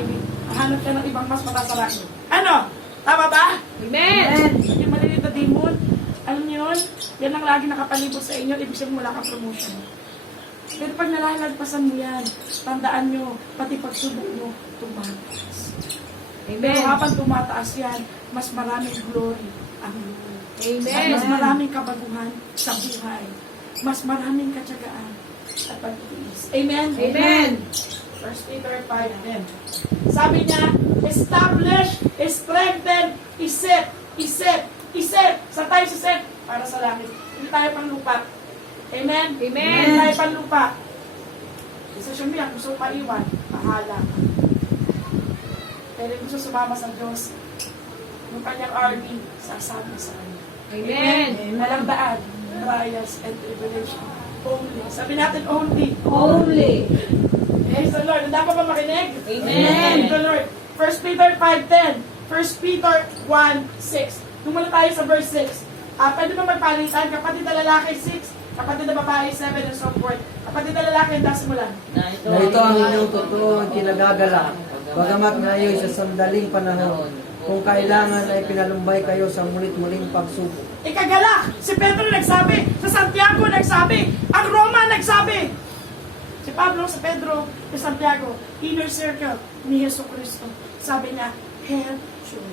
Hanap ka ng ibang mas matasarap. Ano? Tama ba? Amen. Yung maliliit na demon, alam niyo yun? Yan ang lagi nakapalibot sa inyo. Ibig sabihin wala kang promotion. Pero pag nalalagpasan mo yan, tandaan nyo, pati pagsubok mo, tumataas. Pero Amen. habang tumataas yan, mas maraming glory ang Lord. Amen. Mas maraming kabaguhan sa buhay. Mas maraming katyagaan at pag-iis. Amen? Amen. 1 Peter 5:10. Sabi niya, establish, strengthen, iset. Sa tayo siset para sa langit. Hindi tayo pang lupa. Amen? Amen. Hindi tayo pang lupa. Isa siya miyak, gusto maiwan, pahala ka. Pero gusto sumama sa Diyos, yung kanyang army, sasama sa kanya. Amen. Walang daan, trials and tribulation. Only. Sabi natin only. Only. Praise the Lord. Handa pa ba makinig? Amen. Praise the Lord. 1 Peter 5:10. 1 Peter 1:6. Tumula tayo sa verse 6. Pwede ba magpalitan? Kapatid na lalaki 6, kapatid na babae 7, and so forth. Kapatid na lalaki, handa simulan. Na ito ang inyong totoo kinagagalak. Bagamat ngayon sa sandaling panahon, kung kailangan ay pinalumbay kayo sa mulit-muling pagsubok. Ikagalak. Si Pedro nagsabi. Sa Santiago nagsabi. Ang Roma nagsabi. Si Pablo, si Pedro, si Santiago, inner circle ni Yesu Cristo. Sabi niya, head joy.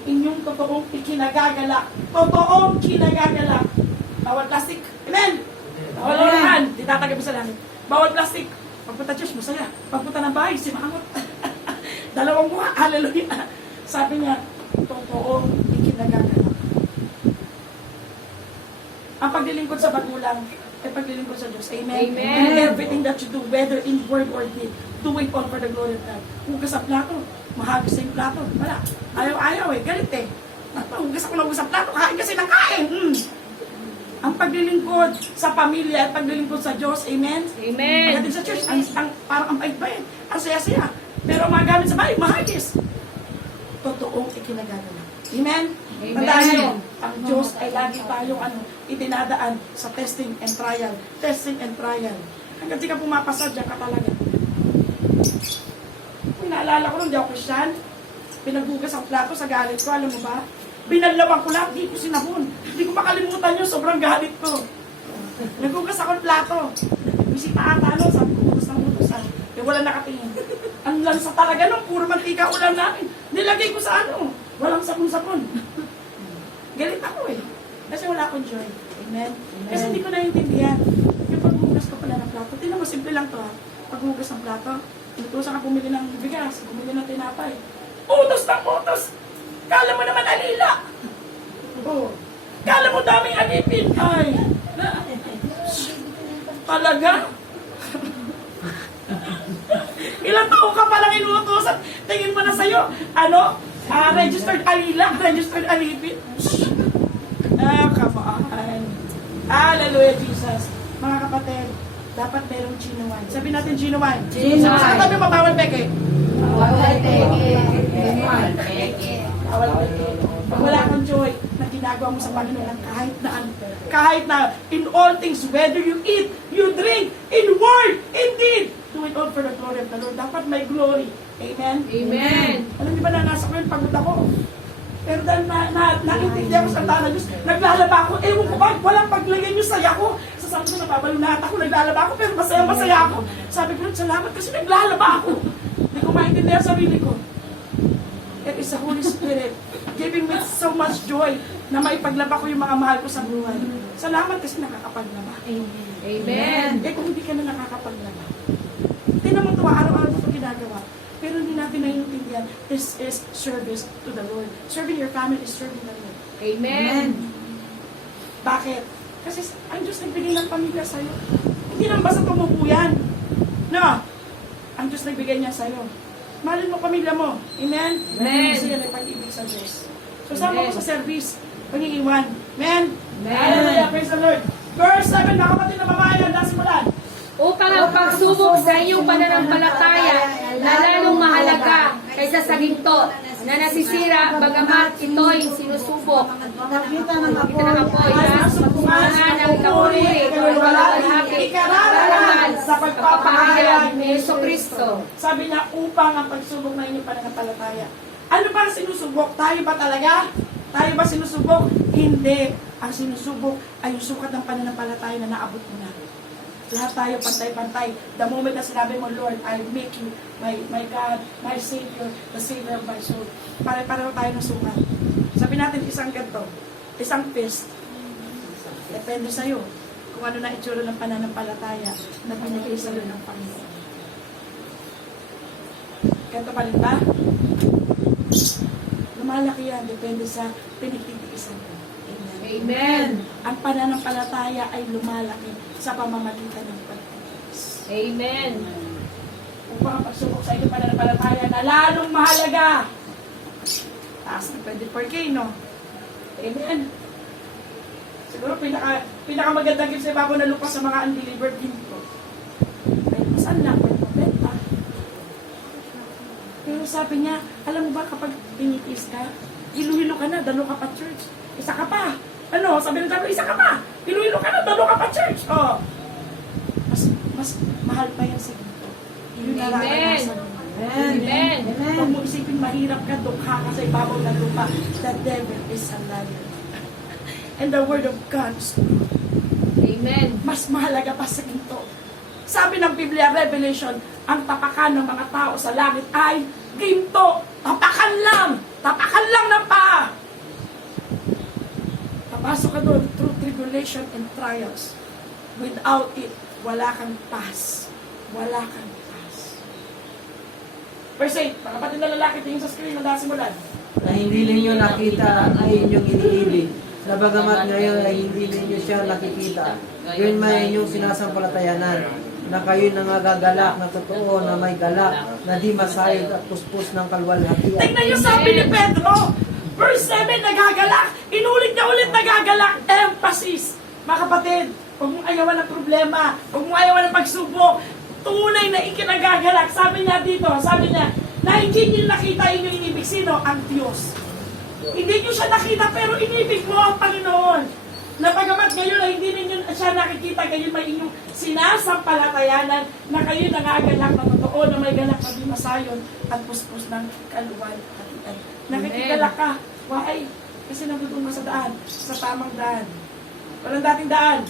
Inyong totoong ikinagagalak. Totoong kinagagalak. Bawal plastic. Amen? Bawal orahan. Di tatagabi sa langit. Bawal plastic. Pagpunta Diyos, masaya. Pagpunta ng bahay, simangot. Dalawang mukha. Hallelujah. Sabi niya, totoong ikinagagalak. Ang paglilingkod sa magulang ay paglilingkod sa Diyos. Amen? Amen. And everything that you do, whether in word or deed, do it all for the glory of God. Hugas sa plato, mahagis sa yung plato. Wala. Ayaw-ayaw eh. Galit eh. Hugas ako ng hugas sa plato. Kain kasi ng kain. Ang paglilingkod sa pamilya at paglilingkod sa Diyos. Amen? Amen. Pagdating sa church, parang ang bait-bait. Ang saya-saya. Pero ang mga gamit sa bahay, mahagis. Totoong ikinagagalak. Amen? Amen. Tandaan nyo, ang Diyos ay lagi tayong itinadaan sa testing and trial. Testing and trial. Hanggang di ka pumapasa, dyan ka talaga. Kung naalala ko nung di ako Christian, pinaghugas ang plato sa galit ko, alam mo ba? Binalawang ko lahat, di ko sinabon. Hindi ko makalimutan yun, sobrang galit ko. Naghugas ako ng plato. Bisita ata, sabi ko, utos ng utosan. Eh, wala nakatingin. Ang lansa talaga nung, puro mantika ulam namin. Nilagay ko sa walang sapon-sapon. Galit ako eh. Kasi wala akong joy. Amen? Kasi hindi ko naiintindihan. Yung paghugas ko pala ng plato. Tingnan mo, simple lang to ha. Paghugas ng plato, inutusan ka bumili ng bigas, bumili ng tinapay. Utos ng utos! Kala mo naman alila! Oo. Kala mo daming alipin! Ay! Talaga? Ilang taon ka palang inuutosan? Tingin mo na sa'yo, registered alila, registered alipin. Come on. Hallelujah, Jesus. Mga kapatid, dapat merong genuine. Sabi natin genuine. Genuine. Sa tabi mo, bawal peke. Bawal peke. Bawal peke. Pag wala kang joy na ginagawa mo sa Panginoon kahit na ano. Kahit na in all things, whether you eat, you drink, in word, in deed, do it all for the glory of the Lord. Dapat may glory. Amen? Amen. Alam niyo ba na nasa ko yun, pagod ako. Pero dahil naintindihan ko sa tala Diyos, naglalaba ako. Ewan ko ba, walang paglagay niyo saya ko. Sa sabi ko, nababalunat ako, naglalaba ako, pero masaya-masaya ako. Sabi ko, salamat kasi naglalaba ako. Hindi ko maintindihan sarili ko. It is the Holy Spirit giving me so much joy na maipaglaba ko yung mga mahal ko sa buhay. Salamat kasi nakakapaglaba. Amen. Eh kung hindi ka na nakakapaglaba, tingnan mo ito, araw-araw ito ginagawa. Pero hindi natin naiintindihan, this is service to the Lord. Serving your family is serving the Lord. Amen. Bakit? Kasi ang Diyos nagbigay ng pamilya sa'yo. Hindi lang basta tumubo yan. No. Ang Diyos nagbigay niya sa'yo. Mahalin mo pamilya mo. Amen? Amen. Kasi yan ay pag-ibig sa Diyos. So sama mo sa service, pag-iiwan. Amen? Amen. Hallelujah. Praise the Lord. Verse 7, mga kapatid na babae, handa simulan. Upang ang pagsubok sa iyong pananampalataya na lalong mahalaga kaysa sa ginto na nasisira, bagamat ito'y sinusubok. Nakita ng Kita ng apoy, at mga ng kapuri, kalwalhati, ikararalan sa pagpapahayag ni Yesu Kristo. Sabi niya, upang ang pagsubok na inyong pananampalataya. Ano ba ang sinusubok? Tayo ba talaga? Tayo ba sinusubok? Hindi. Ang sinusubok ay yung sukat ng pananampalataya na naabot mo na. Lahat tayo pantay-pantay. The moment na sinabi mo, Lord, I make you my God, my Savior, the Savior of my soul. Pare-pareho tayo ng sukat. Sabi natin, isang ganito, isang fist. Depende sa'yo kung ano na itsura ng pananampalataya na binigay sa'yo ng Panginoon. Ganito pa rin ba? Lumalaki yan, depende sa pinagtitiisan mo. Amen. Amen. Ang pananampalataya ay lumalaki sa pamamagitan ng pagtitiis. Amen. Upang ang pagsubok sa inyong pananampalataya na lalong mahalaga. Taas ng 24K, no? Amen. Siguro pinakamagandang gift sa ibabaw na lupa sa mga undelivered ginto. Ay, saan lang? Benta. Pero sabi niya, alam mo ba kapag pinitiis ka, hilo-hilo ka na, dalo ka pa church. Isa ka pa. Ano? Sabi ng dalo, isa ka pa. Hilo-hilo ka na, dalo ka pa church. Oh. Mas mahal pa yan sa ginto. Yun na nararanasan mo. Amen. Kung mo isipin mahirap ka, dukha ka sa ibabaw ng lupa, the devil is a liar. And the word of God is true. Amen. Mas mahalaga pa sa ginto. Sabi ng Biblia, Revelation, ang tapakan ng mga tao sa langit ay ginto. Tapakan lang! Tapakan lang ng paa! Papasok ka doon through tribulation and trials. Without it, wala kang paz. Wala kang paz. Verse 8, mga kapatid na lalaki, tingin sa screen, na simulan. Na hindi ninyo nakita ay inyong iniibig. Na bagamat ngayon ay hindi ninyo siya nakikita. Yun may inyong sinasampalatayanan. Na kayo'y nangagagalak na totoo na may galak na di masayod at puspos ng kalwalhatian. Tingnan niyo sabi ni Pedro, verse 7, nagagalak. Inulit niya ulit nagagalak. Emphasis. Mga kapatid, huwag mong ayawan ng problema. Huwag mong ayawan ng pagsubok. Tunay na ikinagagalak. Sabi niya dito, sabi niya, na hindi niyo nakita inyong inibig. Sino? Ang Diyos. Hindi niyo siya nakita pero inibig mo ang Panginoon. Na bagamat ngayon ay hindi ninyo siya nakikita, kayo may inyong sinasampalatayanan na kayo nangagalak na totoo na may galak na di masayon at puspos ng kaluwalhatian. Nakikigalak ka. Why? Kasi nandun ka sa daan, sa tamang daan. Walang dating daan.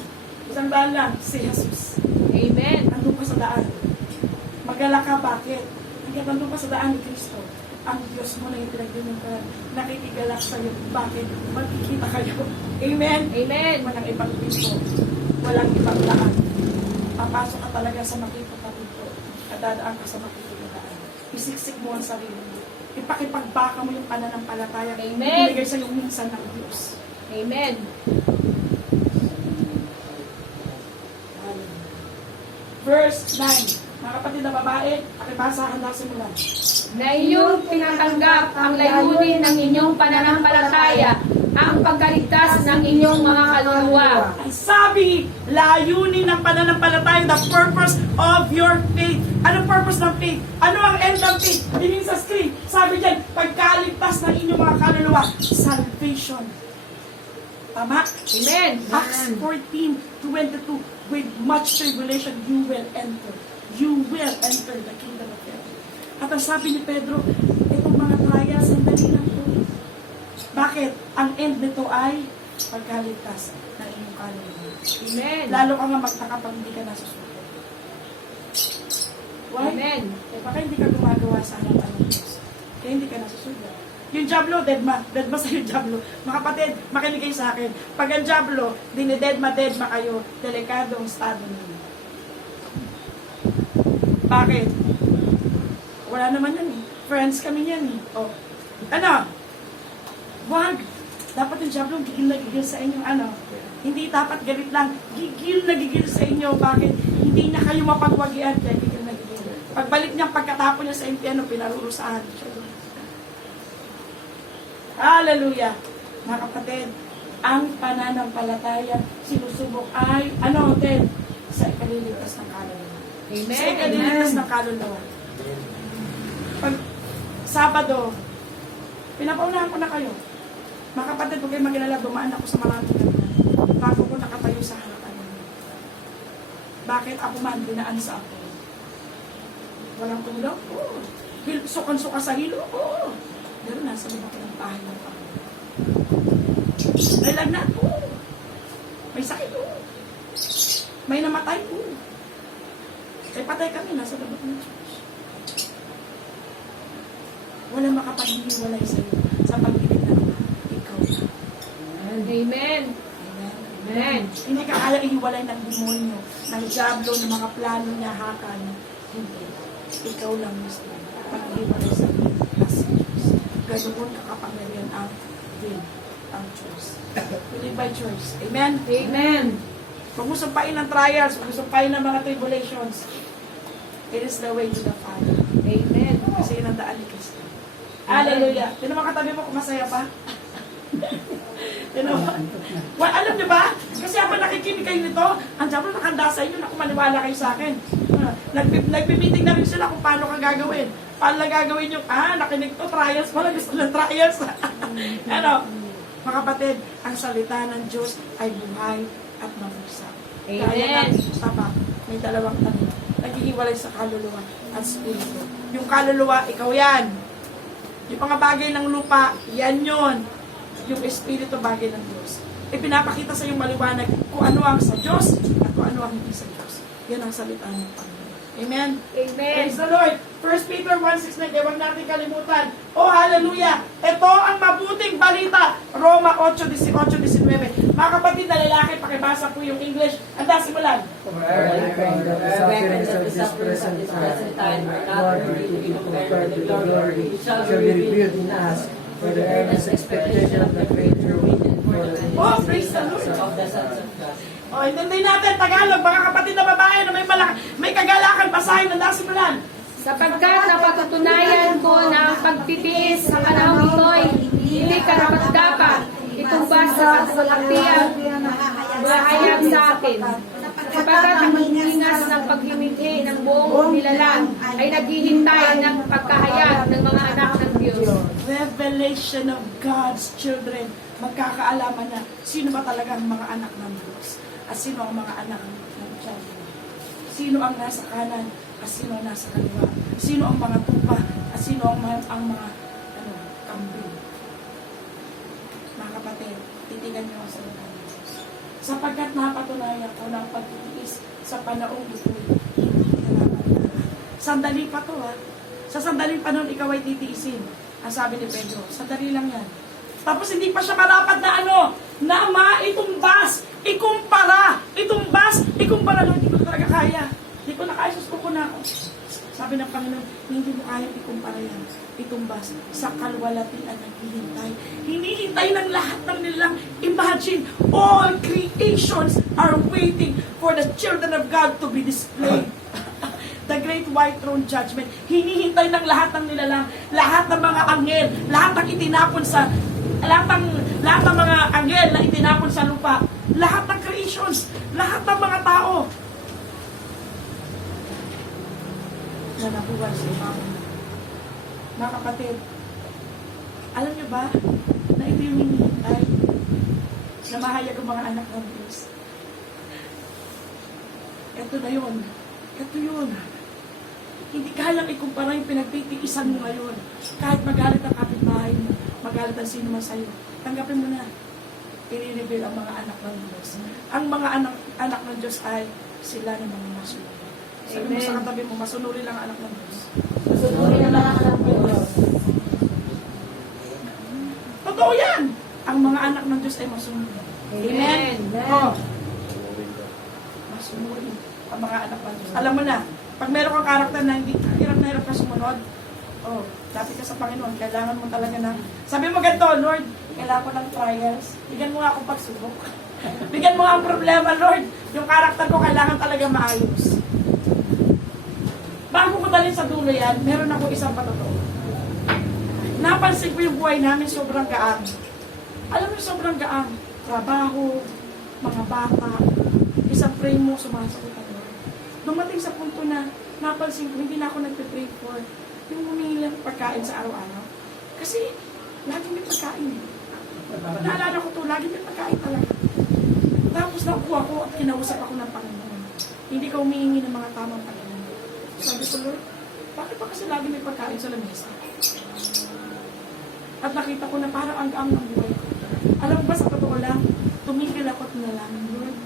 Isang daan lang, si Jesus. Amen. Nandun ka sa daan. Magalak ka, bakit? Hanggang nandun ka sa daan ni Kristo. Ang Diyos mo na yung pinagdunungkan, nakikigalak sa'yo. Bakit? Magkikita kayo. Amen? Amen. Walang ibang pinto. Walang ibang daan. Papasok ka talaga sa makikita pinto at dadaan ka sa makikita daan. Isiksik mo ang sarili mo. Ipakipagbaka mo yung pananampalataya. Amen. Ibigay sa'yo minsan ng Diyos. Amen. Verse 9. Mga kapatid na babae, pakibasahan na simulan. Na inyong tinatanggap ang layunin ng inyong pananampalataya, ang pagkaligtas ng inyong mga kaluluwa. Ang sabi, layunin ng pananampalataya, the purpose of your faith. Anong purpose ng faith? Ano ang end ng faith? Tingin sa screen. Sabi dyan, pagkaligtas ng inyong mga kaluluwa. Salvation. Tama? Amen. Acts 14:22. With much tribulation, you will enter. You will enter the kingdom of heaven. At ang sabi ni Pedro, itong mga trials, sandali lang po. Bakit? Ang end nito ay pagkaligtas ng inyong kaluluwa. Amen. Lalo ka nga magtaka pag hindi ka nasusunod. Why? Amen. Eh, baka hindi ka gumagawa sa harapan ng Diyos. Kaya hindi ka nasusunod. Yung Diablo, deadma. Deadma sa'yo, Diablo. Mga kapatid, makinig kayo sa akin. Pag ang Diablo, dinidedma kayo, delikado ang estado ninyo. Bakit? Wala naman yan eh. Friends kami yan eh. O, ano? Wag. Dapat yung Diablo, gigil na gigil sa inyo. Ano? Hindi dapat galit lang. Gigil na gigil sa inyo. Bakit? Hindi na kayo mapagwagian. Kaya gigil na gigil. Pagbalik niya, pagkatapon niya sa impyerno, pinarurusahan siya. Hallelujah! Mga kapatid, ang pananampalataya, sinusubok ay, ano, Ted? Sa ikaliligtas ng kaluluwa. Amen. Sa ikaliligtas ng kaluluwa. Pag Sabado, Pinapaunahan ko na kayo. Mga kapatid, huwag kayong mag-alala, dumaan ako sa maraming ganyan. Bago ko nakatayo sa harapan ninyo. Bakit ako man dinaan sa ako? Walang tulog? Oo. Sukan-suka sa hilo? Oo. Pero nasa loob ako ng bahay ng Panginoon. May lagnat? Oo. May sakit? Oo. May namatay? Oo. May patay kami, nasa loob ng Diyos. Walang makapaghihiwalay sa iyo sa pag-ibig ng Ama. Ikaw na. Amen. Amen. Amen. Hindi ka kaya ihiwalay ng demonyo, ng diablo, ng mga plano niya, hakan. Hindi. Ikaw lang mismo. Pag-ihiwalay sa iyo. As Diyos. Ganoon kakapangyarihan ang will, ang Diyos. We live by choice. Amen? Amen. Huwag mo sumpain ng trials, huwag mo sumpain ng mga tribulations. It is the way to the Father. Amen. Kasi yun ang daan ni Kristo. Hallelujah. Yun naman katabi mo kung masaya pa. You know? Well, alam niyo ba? Kasi habang nakikinig kayo nito, ang diablo nakahanda sa inyo na kung maniwala kayo sa akin. Nagpimeeting na rin sila kung paano ka gagawin. Paano na gagawin yung, nakinig to, trials pala, gusto ng trials. Ano? Mga kapatid, ang salita ng Diyos ay buhay at mabusap. Amen. Kaya ng tapa, may dalawang tanong. Naghihiwalay sa kaluluwa at spirito. Yung kaluluwa, ikaw yan. Yung mga bagay ng lupa, yan yun. Yung espiritu bagay ng Diyos. Ipinapakita sa yung maliwanag kung ano ang sa Diyos at kung ano ang hindi sa Diyos. Yan ang salita ng Panginoon. Amen? Amen. Praise the Lord. 1 Peter 1:6, huwag natin kalimutan. Oh, hallelujah! Ito ang mabuting balita. Roma 8:18-19. Mga kapatid na lalaki, pakibasa po yung English. Anda, simulan. The sufferings of this present time are not worthy to be compared to the glory which shall be revealed in us, for the earnest expectation of the greater within for the Oh, praise the Lord. of the sons of God. Oh, intindihin natin, Tagalog, mga kapatid na babae na may kagalakan, basahin, anda, simulan. Sapagkat napatutunayan ko na ang pagtitiis sa panahon ito'y hindi karapat-dapat. Itong basa sa kapatiyang mahayag sa akin. Sapagkat ang hiningas ng paghimighi ng buong nilalang ay naghihintay ng pagkahayag ng mga anak ng Diyos. Revelation of God's children. Magkakaalaman na sino ba talaga ang mga anak ng Diyos at sino ang mga anak ng Diyos. Sino ang nasa kanan at sino ang nasa kaliwa. Sino ang mga tupa at sino ang mga kambing. Mga kapatid, titigan niyo ang salita ng Diyos. Sapagkat napatunayan ko ng pagtitiis sa panahong ito'y hindi karapat-dapat. Sandali pa to Sa sandaling panahon ikaw ay titiisin. Ang sabi ni Pedro, sandali lang yan. Tapos hindi pa siya marapat na na maitumbas, ikumpara, Lord, hindi ko talaga kaya. Hindi ko na kaya, susuko na ako. Sabi ng Panginoon, hindi mo kaya ikumpara yan. Itumbas sa kalwalatian naghihintay. Hinihintay ng lahat ng nilang. Imagine, all creations are waiting for the children of God to be displayed. The great white throne judgment. Hinihintay ng lahat ng nilalang, lahat ng mga anghel, lahat ng itinapon sa lahat ng mga anghel na itinapon sa lupa, lahat ng creations, lahat ng mga tao na nabuhay sa imago. Mga kapatid, alam niyo ba na ito yung hinihintay na mahayag ang mga anak ng Diyos? Ito na yun. Ito yun. Hindi kayang ikumpara yung pinagtitiisan mo ngayon. Kahit magalit ang kapitbahay mo, magalit ang sino man sa'yo, tanggapin mo na. I-reveal ang mga anak ng Diyos. Ang mga anak ng Diyos ay sila na mga masunod. Sabi mo sa katabi mo, masunuri lang ang anak ng Diyos. Masunuri lang ang anak ng Diyos. Totoo yan! Ang mga anak ng Diyos ay masunuri. Amen? Oh. Masunuri ang mga anak ng Diyos. Alam mo na, pag meron kang karakter na hindi hirap na hirap ka sumunod, dapit ka sa Panginoon, kailangan mo talaga na, sabi mo ganito, Lord, kailangan ko ng trials, bigyan mo nga akong pagsubok. Bigyan mo nga ang problema, Lord, yung karakter ko kailangan talaga maayos. Bago ko dalhin sa dulo yan, meron ako isang patotoo. Napansin ko yung buhay namin sobrang gaang. Alam mo sobrang gaang, trabaho, mga bata, isang pray mo, sumasagot ako. Dumating sa punto na napansin ko, hindi na ako nagpe-pray for yung humingi lang pagkain sa araw-araw. Kasi Laging may pagkain eh. Naalala ko to, laging may pagkain talaga. Tapos nakuha ko at kinausap ako ng Panginoon. Hindi ka humihingi ng mga tamang Panginoon. Sabi ko, Lord, bakit pa kasi lagi may pagkain sa lamesa? At nakita ko na parang ang gaang ng buhay ko. Alam mo ba, sa totoo lang, tumigil ako at nalangin, Lord,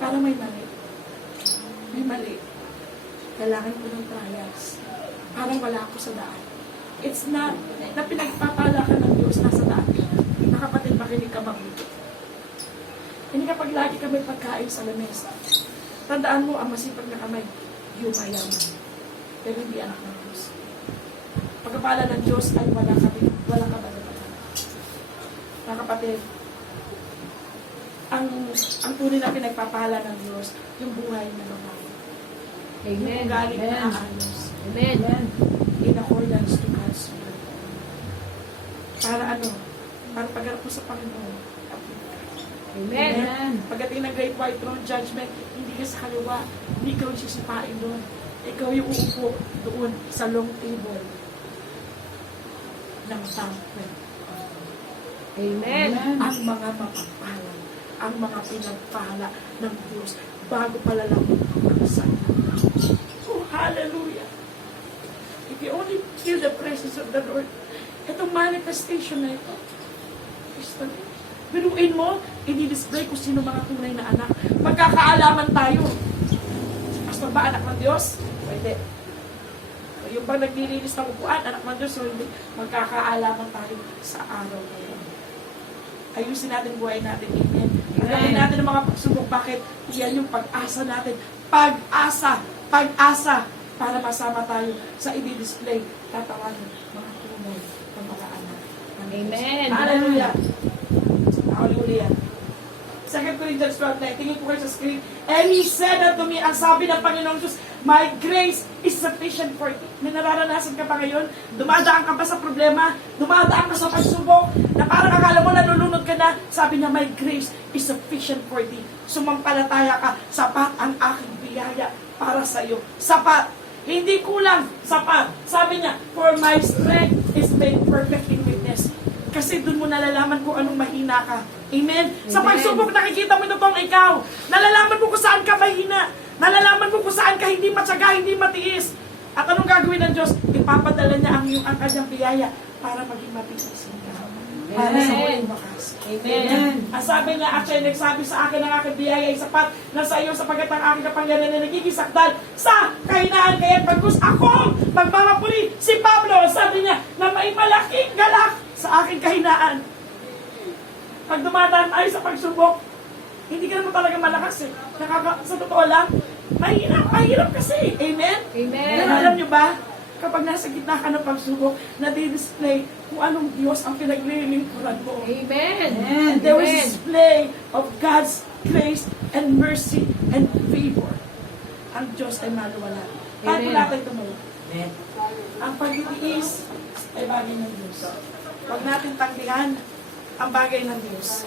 parang may mali. May mali. Kailangan ko ng trials. Parang wala ako sa daan. It's not na pinagpapala ka ng Diyos nasa daan. Nakapatid, makinig ka mabuti. Hindi kapag lagi ka may pagkain sa lamesa, tandaan mo, ang masipag na kamay, yumayaman. Pero hindi anak ng Diyos. Pagkapala ng Diyos ay walang kabalatan. Mga kapatid, ang tunay na pinagpapala ng Diyos, yung buhay na babae. Amen. Yung galing na Amen. aayos. Amen. In accordance to God's will. Para para pagharap mo sa Panginoon. Amen. Pagdating ng Great White Throne Judgment, hindi ka sa kaliwa, hindi ka yung sisipain doon. Ikaw yung uupo doon sa long table ng banquet. Amen. Ang mga mapagpala, ang mga pinagpala ng Diyos bago palalaki ang sana. Oh, hallelujah! If you only feel the presence of the Lord, itong manifestation na ito, biruin mo, i-display kung sino mga tunay na anak. Magkakaalaman tayo. Pastor ba anak ng Diyos? Pwede. Yung bang naglilinis ng upuan, anak ng Diyos, o hindi, magkakaalaman tayo sa araw na yun. Ayusin natin buhay natin. Amen. Alam natin ang mga pagsubok. Bakit? Yan yung pag-asa natin. Pag-asa. Pag-asa. Para masama tayo sa i-display. Tatawagan mga tunay ng mga anak. Amen. Hallelujah. Hallelujah. 2 Corinthians 12:9. Tingin ko kayo sa screen. And He said unto me, ang sabi ng Panginoong Diyos, my grace is sufficient for you. May nararanasan ka pa ngayon? Dumadaan ka pa sa problema? Dumadaan ka sa pagsubok? Na parang akala mo nalulunod ka na? Sabi niya, my grace is sufficient for thee. Sumampalataya ka, sapat ang aking biyaya para sa iyo. Sapat. Hindi kulang. Sapat. Sabi niya, for my strength is made perfect in weakness. Kasi doon mo nalalaman kung anong mahina ka. Amen? Sa pagsubok, nakikita mo totoong ikaw. Nalalaman mo kung saan ka mahina. Nalalaman mo kung saan ka hindi matyaga, hindi matiis. At anong gagawin ng Diyos? Ipapadala niya ang kanyang biyaya para maging matiis ka. Para sa muling wakas. Amen. Ang sabi niya, actually, nagsabi sa akin ng aking biyaya ay sapat na sa iyo sapagkat ang aking kapangyarihan na nagigisakdal sa kahinaan. Kaya pagkus ako magmamapuli, si Pablo, sabi niya, na may malaking galak sa aking kahinaan. Pag dumadaan tayo sa pagsubok, hindi ka naman talaga malakas eh. Sa totoo lang, mahirap kasi. Amen? Amen. Pero alam niyo ba, kapag nasa gitna ka ng pagsubok, na-display kung anong Diyos ang pinaglilingkuran mo. Amen. And there was a display of God's grace and mercy and favor. Ang Diyos ay maluwala. Paano Amen. natin tumulo? Ang pag-iis ay bagay ng Diyos. Huwag natin tanggihan ang bagay ng Diyos.